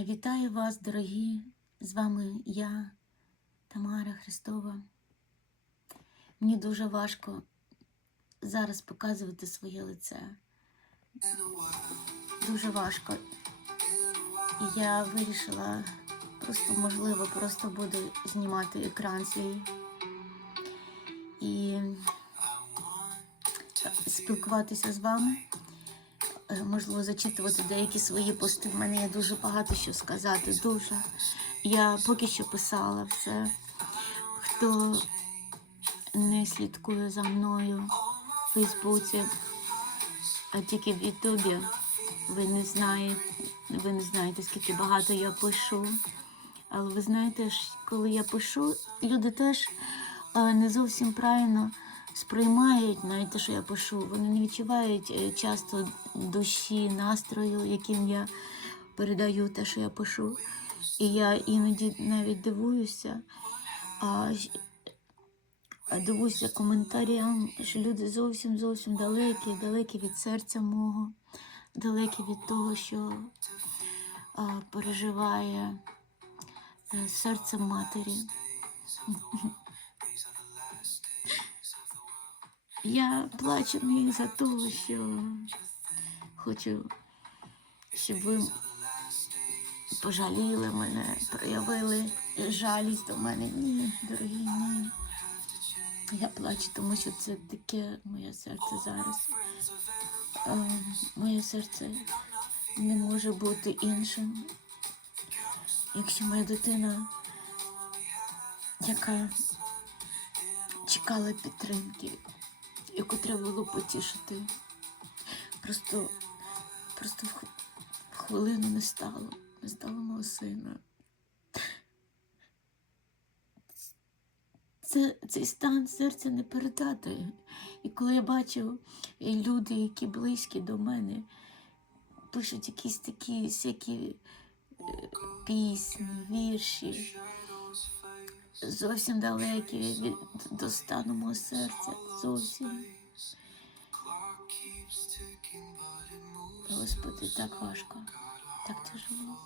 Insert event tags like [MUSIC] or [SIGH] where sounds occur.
Вітаю вас, дорогі! З вами я, Тамара Христова. Мені дуже важко зараз показувати своє лице. Дуже важко. І я вирішила, просто можливо, просто буду знімати екран свій і спілкуватися з вами. Е, можливо, зачитувати деякі свої пости. В мене є дуже багато що сказати. Дуже. Я поки що писала все. Хто не слідкує за мною в Фейсбуці, а тільки в Ютубі, ви не знаєте, ви не знаєте, скільки багато я пишу. Але ви знаєте, коли я пишу, люди теж е, не зовсім правильно сприймають навіть те, що я пишу. Вони не відчувають е, часто душі, настрою, яким я передаю те, що я пишу. І я іноді навіть дивуюся, а, дивуюся коментарям, що люди зовсім зовсім далекі, далекі від серця мого, далекі від того, що а, переживає е, серце матері. [LAUGHS] Я плачу не за того, що хочу, щоб ви пожаліли мене, проявили жалість до мене. Ні, дорогі, ні. Я плачу, тому що це таке моє серце зараз. Е, моє серце не може бути іншим. Якщо моя дитина, яка чекала підтримки, яку треба було потішити, просто, просто в хвилину не стало, не стало мого сина. Це, цей стан серця не передати. І коли я бачу люди, які близькі до мене, пишуть якісь такі всякі е, пісні, вірші, зовсім далекі від до стану мого серця. Зовсім. Господи, так важко, так тяжело.